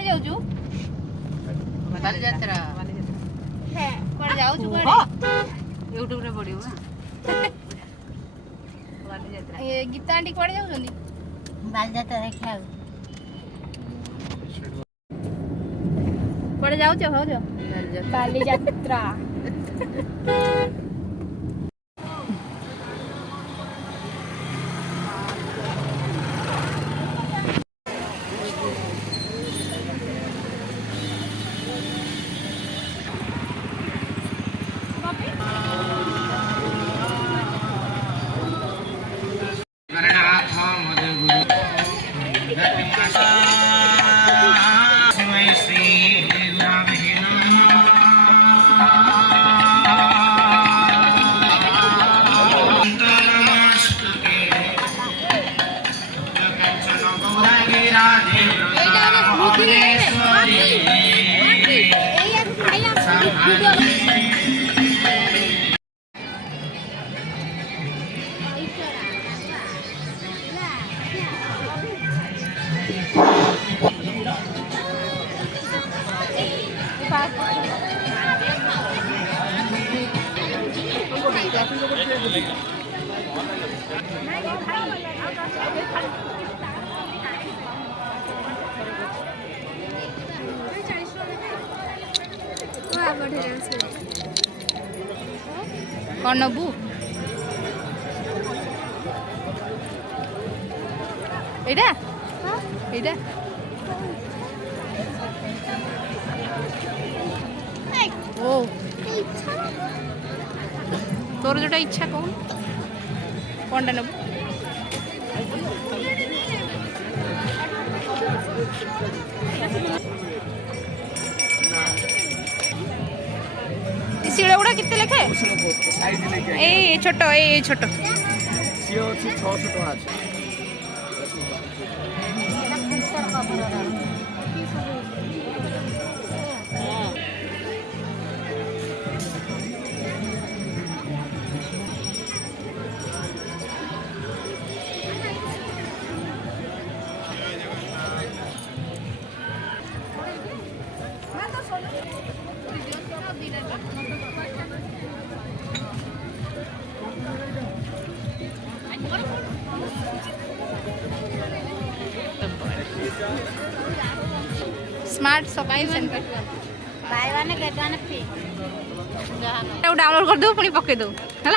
କୁଆଡେ ଯାଉଛୁ? ବାଲିଯାତ୍ରା କୁଆଡେ ଯାଉଛୁ? କୁଆଡେ ୟୁଟ୍ୟୁବ ରେ ପଡିବ ବାଲିଯାତ୍ରା। ଗୀତା ଆଣ୍ଟି କୁଆଡେ ଯାଉଛନ୍ତି? ବାଲିଯାତ୍ରା ଦେଖିବାକୁ। କୁଆଡେ ଯାଉଛ? ଭାଉଜ ବାଲିଯାତ୍ରା। कौन नबू एटा एटा ओ तोर जोटा इच्छा कौन कौनटा नबू ଶିଳ ଗୁଡ଼ା କେତେ ଲେଖେ? ଏଇ ଛୋଟ ଏଇ ଛୋଟ ସିଏ ଅଛି 600 ଟଙ୍କା ଅଛି। Smart shopping centre by one get one free download कर दो पुणी पके दो है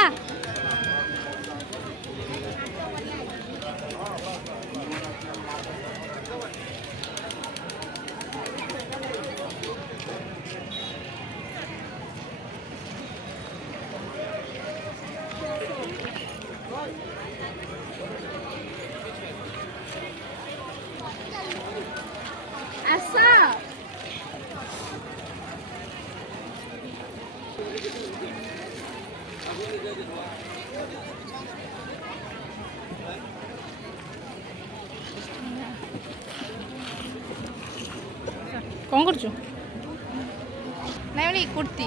कौन कर नहीं कुर्ती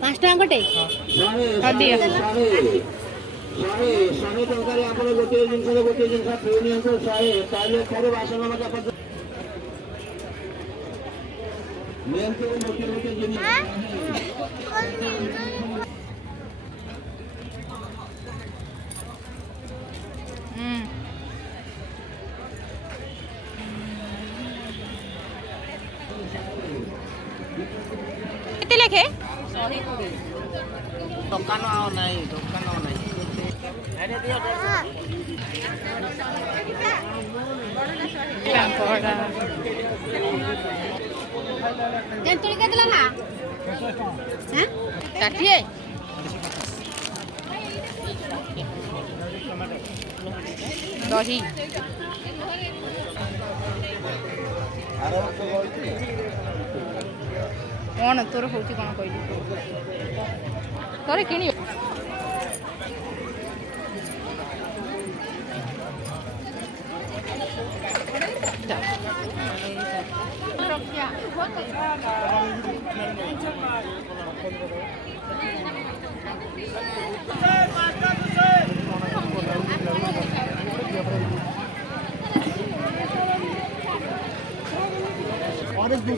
पाँच टका गोटे केते लेखे दुकान आओ नहीं दुकान आओ नहीं तेंतुली के लगा हैं काटिए दही कौन तोर हूँ कौन कहली तोरे कि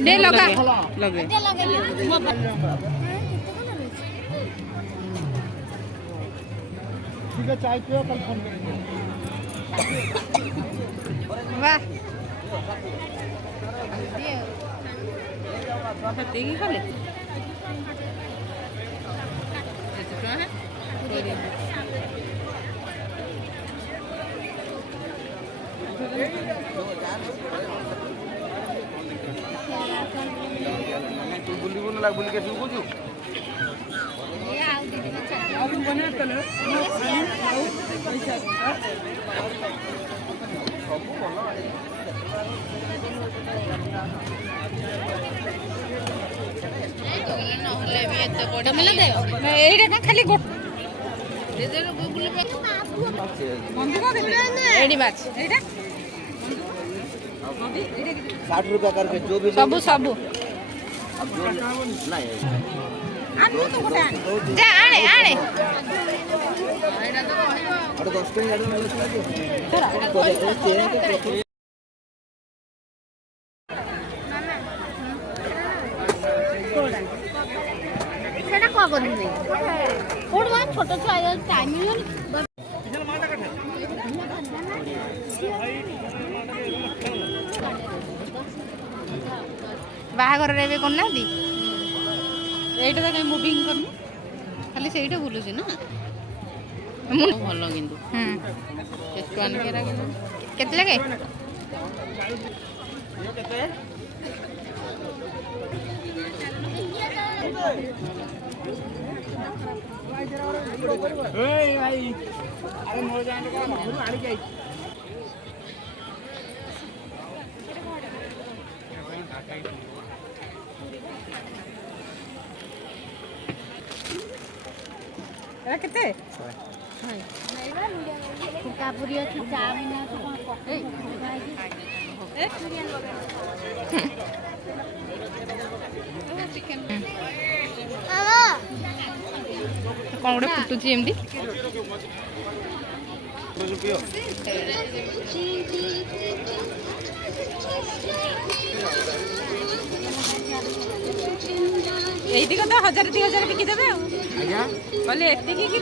दे लगा लगे ठीक है चाय पियो कल फोन करेंगे वाह देखी खाली तू बुलिबो ना बुली के तू बुझू এইটা না খালি एडी माछ 60 रुपया करके जो भी सबु सबु नहीं जा आणे आणे अरे 10 टका यार সেটা কখন নেই ওর মা ছোট ছোট টাইম ବାହାଘରରେ ଏବେ କରୁନାହାନ୍ତି ଏଇଟା ତ କାହିଁ ମୁଭିଂ କରୁନି ଖାଲି ସେଇଟା ବୁଲୁଛି ନା ଭଲ କିନ୍ତୁ କେତେ ଲାଗେ भाई अरे मोर जाने का घरू आड़ी जाई ଏଟା କେତେ କାପୁରି ଅଛି ଚାଉମିନ ଅଛି କ'ଣ ଗୋଟେ ଫୁଟୁଛି ଏମିତି ଏଇତିକ ତ 1000-2000 ବିକିଦେବେ ଆଉ କହିଲେ ଏତିକି କି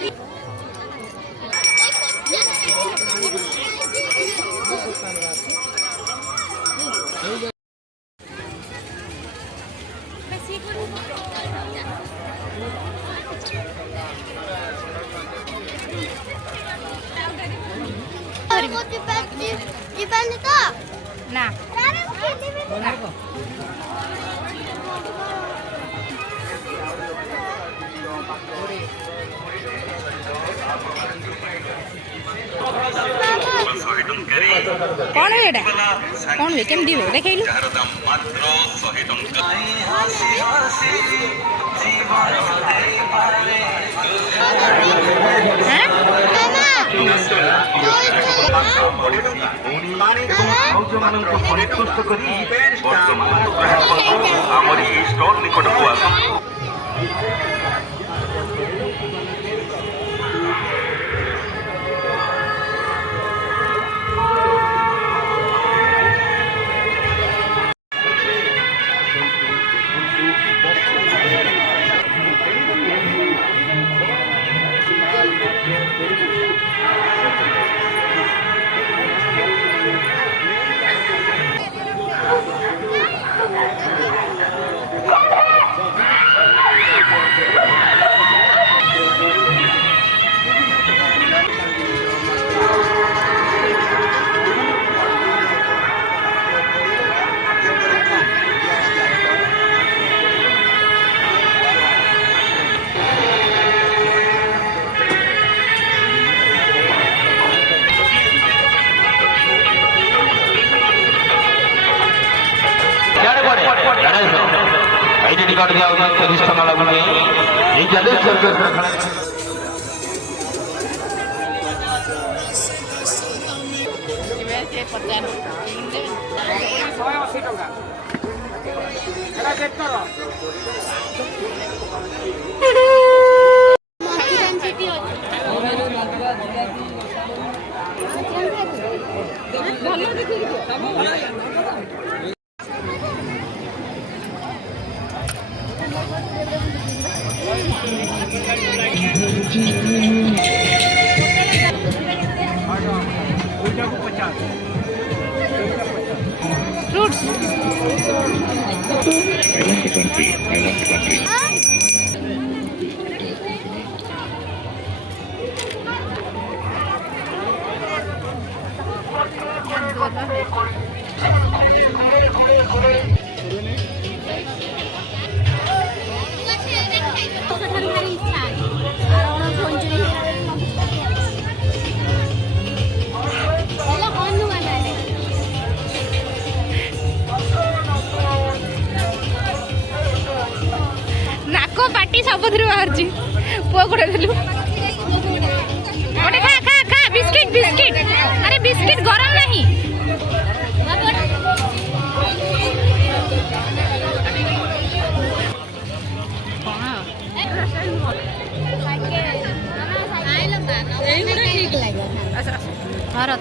ନା କ'ଣ ଏଇଟା କ'ଣ ହୁଏ କେମିତି ହୁଏ ଦେଖେଇଲୁ आइडेंटी कार्ड दिया होगा प्रतिष्ठा माला बने ये ज्यादा सरकार पचास 180 ଟଙ୍କା ଏଟା ଚେକ୍ କର फ्रूट्स नाक पाटी सबुथ बाहर पुआ गोटे देलु गोटे खा खा खा बिस्किट बिस्किट अरे बिस्किट गरम नहीं भारत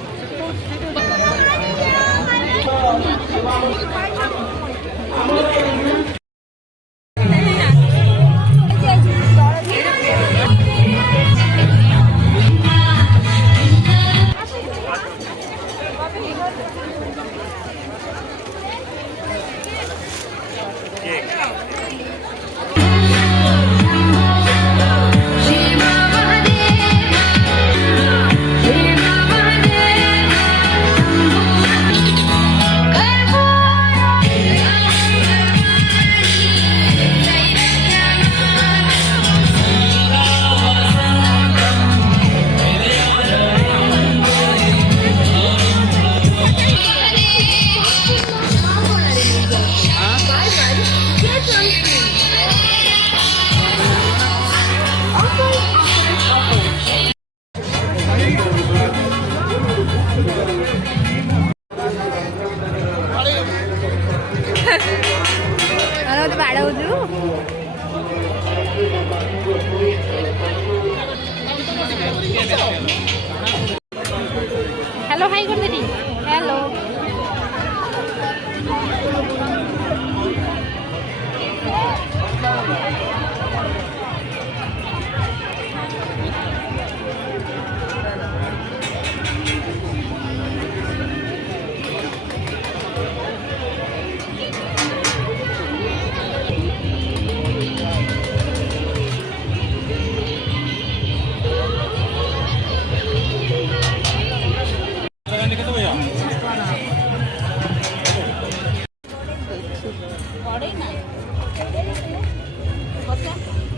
हेलो हाई कर दे हेलो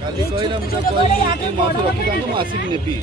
କାଲି କହିଲା ମୁଁ ତ କହିଲି ମାଛ ରଖିଥାନ୍ତୁ ମୁଁ ଆସିକି ନେବି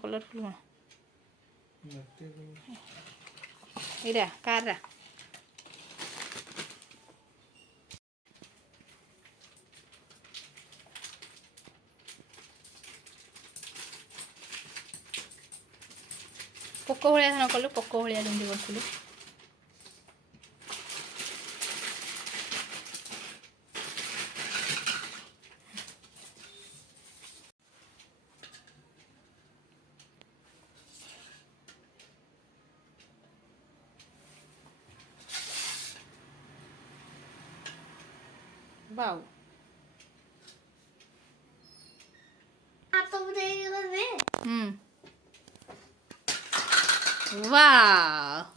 कलरफुल इरा कार पोक भाया न कलु पोक भाया जमी कर वाओ आप तो बताइएगा मैं वाह